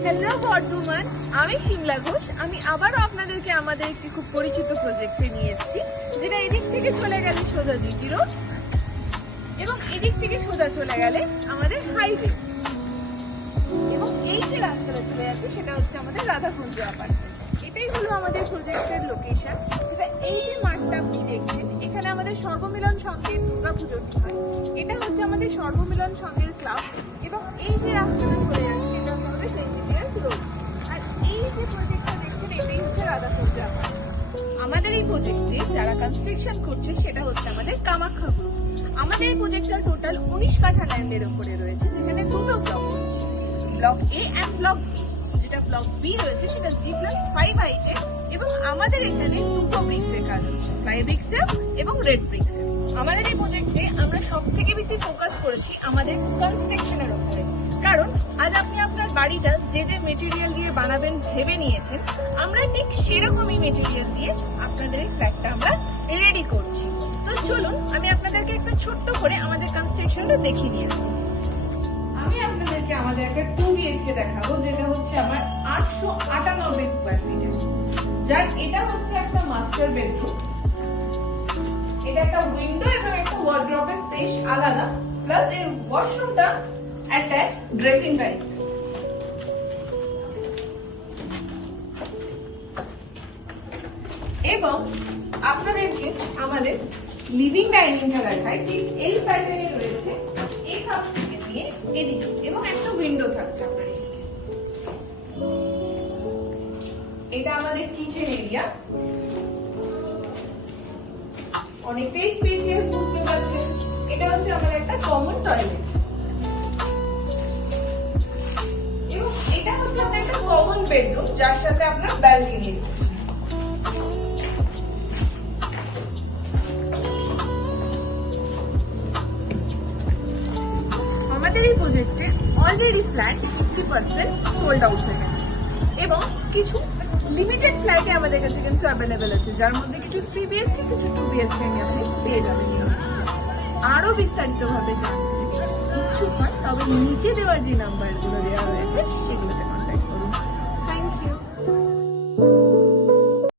Hello Bardhaman, আমি শিমলা ঘোষ। আমি আবারও আপনাদেরকে আমাদের একটি খুব পরিচিত প্রজেক্টে নিয়ে এসেছি, যেটা এদিক থেকে চলে গেলে সোজা জিটি রোড এবং এদিক থেকে সোজা চলে গেলে আমাদের হাইওয়ে, এবং এই যে রাস্তাটা চলে যাচ্ছে সেটা হচ্ছে আমাদের রাধাকুঞ্জ অ্যাপার্টমেন্ট। এটাই হলো আমাদের প্রজেক্টের লোকেশন, যেটা এই যে মাঠটা আপনি দেখছেন, এখানে আমাদের সর্বমিলন সংঘের দুর্গাপুজোটি হয়। এটা হচ্ছে আমাদের সর্বমিলন সংঘের ক্লাব, এবং এই যে রাস্তাটা চলে যাচ্ছে এটা হচ্ছে আমাদের সেন্ট জেভিয়ার্স রোড। আর এই যে প্রজেক্টটা দেখছেন এটাই হচ্ছে রাধাকুঞ্জ অ্যাপার্টমেন্ট। আমাদের এই প্রজেক্টে যারা কনস্ট্রাকশন করছে সেটা হচ্ছে আমাদের কামাখ্যা গ্রুপ। আমাদের এই প্রজেক্টটা টোটাল 19 কাঠা ল্যান্ডের উপরে রয়েছে, যেখানে দুটো ব্লক হচ্ছে, block A and block B. যেটা ব্লক বি রয়েছে সেটা G+5 হাইটে, এবং আমাদের এখানে দুটো ব্রিক্সের কাজ হচ্ছে, ফ্লাই ব্রিক্সের এবং রেড ব্রিক্সের। আমাদের এই প্রজেক্টে আমরা সব থেকে বেশি ফোকাস করেছি আমাদের কনস্ট্রাকশনের উপরে, কারণ আজ আপনি আপনার বাড়িটা যে যে মেটেরিয়াল দিয়ে বানাবেন ভেবে নিয়েছেন, আমরা ঠিক সেরকমই মেটেরিয়াল দিয়ে আপনাদের এই ফ্ল্যাটটা আমরা রেডি করছি। তো চলুন আমি আপনাদেরকে একটা ছোট্ট করে আমাদের কনস্ট্রাকশনটা দেখিয়ে নিয়ে আসি। আমি আপনাদেরকে আমাদের একটা 2 BHK দেখাবো, যেটা হচ্ছে আমার 898 স্কোয়ার ফিটের, যার এটা হচ্ছে একটা মাস্টার বেডরুম। এটা একটা উইন্ডো এবং একটা ওয়ার্ড্রপের স্পেস আলাদা, প্লাস এর ওয়াশরুমটা অ্যাটাচ ড্রেসিং টাইপ। এবং আপনাদেরকে আমাদের লিভিং ডাইনিংটা দেখায়, ঠিক এই প্যাটার্নে রয়েছে, এই কাপ থেকে নিয়ে এদিকে, এবং একটা উইন্ডো থাকছে আপনার এদিকে। এটা আমাদের কিচেন এরিয়া, অনেকটাই স্পেসিয়াস বুঝতে পারছেন। এটা হচ্ছে আমাদের একটা কমন টয়লেট, এবং এটা হচ্ছে আপনার একটা কমন বেডরুম, যার সাথে আপনার ব্যালকনি রয়েছে। আমাদের এই প্রজেক্টে অলরেডি ফ্ল্যাট 50% সোল্ড আউট হয়ে গেছে, এবং কিছু লিমিটেড ফ্ল্যাটে আমাদের কাছে কিন্তু অ্যাভেলেবেল আছে, যার মধ্যে কিছু 3 BHK, কিছু 2 BHK নিয়ে আপনি পেয়ে যাবেন। আরো বিস্তারিত ভাবে জানতে ইচ্ছুক হয় তবে নিচে দেওয়ার যে নাম্বারগুলো দেওয়া হয়েছে সেগুলোতে